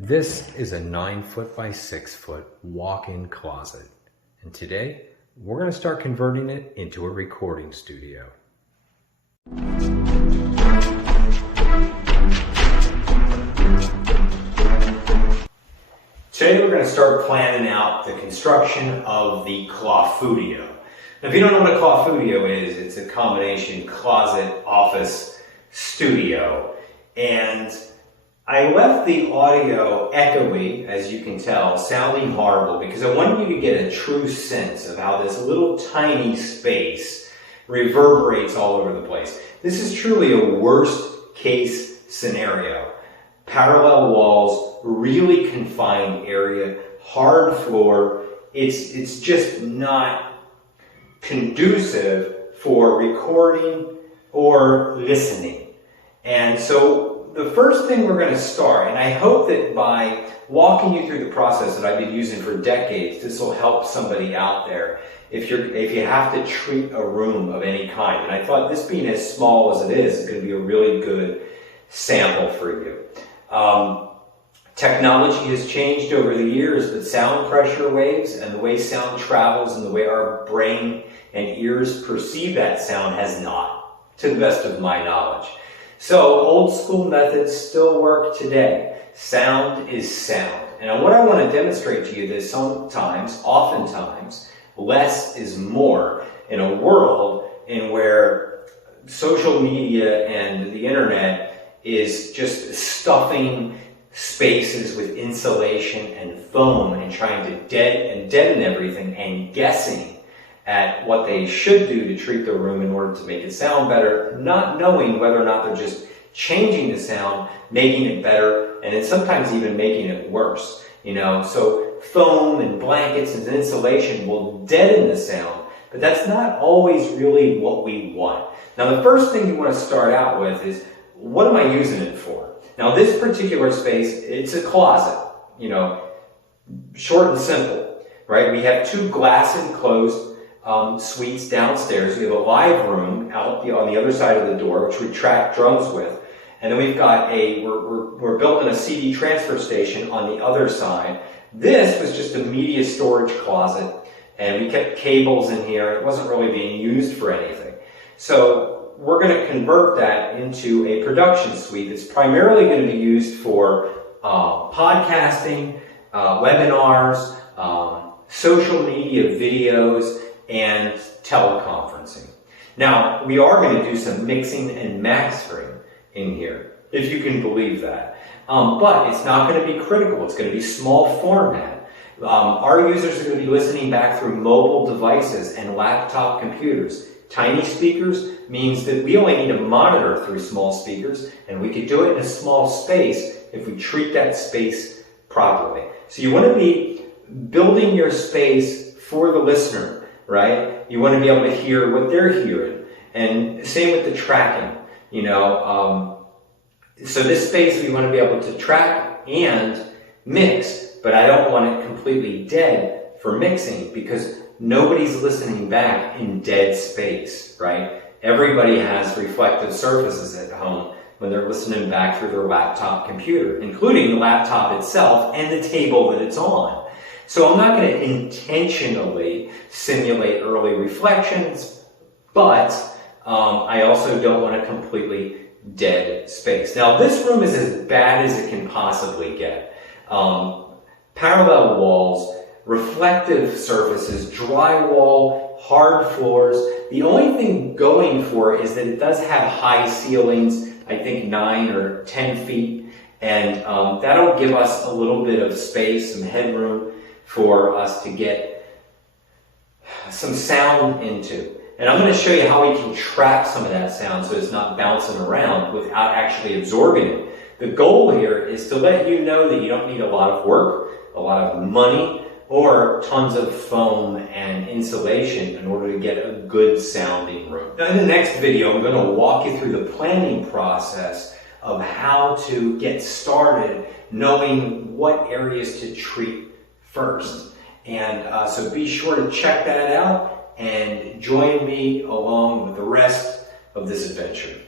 This is a 9-foot by 6-foot walk-in closet, and today we're going to start converting it into a recording studio. Today we're going to start planning out the construction of the Cloffudio. Now, if you don't know what a Cloffudio is, it's a combination closet, office, studio, and I left the audio echoey, as you can tell, sounding horrible because I wanted you to get a true sense of how this little tiny space reverberates all over the place. This is truly a worst case scenario. Parallel walls, really confined area, hard floor. It's just not conducive for recording or listening. And so the first thing we're going to start, and I hope that by walking you through the process that I've been using for decades, this will help somebody out there if you have to treat a room of any kind. And I thought this being as small as it is going to be a really good sample for you. Technology has changed over the years, but sound pressure waves and the way sound travels and the way our brain and ears perceive that sound has not, to the best of my knowledge. So old school methods still work today. Sound is sound. And what I want to demonstrate to you is oftentimes, less is more in a world in where social media and the internet is just stuffing spaces with insulation and foam and trying to deaden everything and guessing at what they should do to treat their room in order to make it sound better, not knowing whether or not they're just changing the sound, making it better, and then sometimes even making it worse. So foam and blankets and insulation will deaden the sound, but that's not always really what we want. Now, the first thing you want to start out with is, what am I using it for? Now, this particular space, it's a closet, short and simple, right? We have two glass enclosed suites downstairs. We have a live room out on the other side of the door, which we track drums with. And then we've got we're building a CD transfer station on the other side. This was just a media storage closet, and we kept cables in here. It wasn't really being used for anything. So we're going to convert that into a production suite that's primarily going to be used for podcasting, webinars, social media videos, and teleconferencing. Now, we are going to do some mixing and mastering in here, if you can believe that. But it's not going to be critical. It's going to be small format. Our users are going to be listening back through mobile devices and laptop computers. Tiny speakers means that we only need to monitor through small speakers, and we could do it in a small space if we treat that space properly. So you want to be building your space for the listener, right? You want to be able to hear what they're hearing. And same with the tracking, So this space we want to be able to track and mix, but I don't want it completely dead for mixing because nobody's listening back in dead space, right? Everybody has reflective surfaces at home when they're listening back through their laptop computer, including the laptop itself and the table that it's on. So I'm not going to intentionally simulate early reflections, but I also don't want a completely dead space. Now, this room is as bad as it can possibly get. Parallel walls, reflective surfaces, drywall, hard floors. The only thing going for it is that it does have high ceilings, I think 9 or 10 feet, and that'll give us a little bit of space, some headroom for us to get some sound into. And I'm going to show you how we can trap some of that sound so it's not bouncing around without actually absorbing it. The goal here is to let you know that you don't need a lot of work, a lot of money, or tons of foam and insulation in order to get a good sounding room. Now, in the next video, I'm going to walk you through the planning process of how to get started, knowing what areas to treat first. And so be sure to check that out and join me along with the rest of this adventure.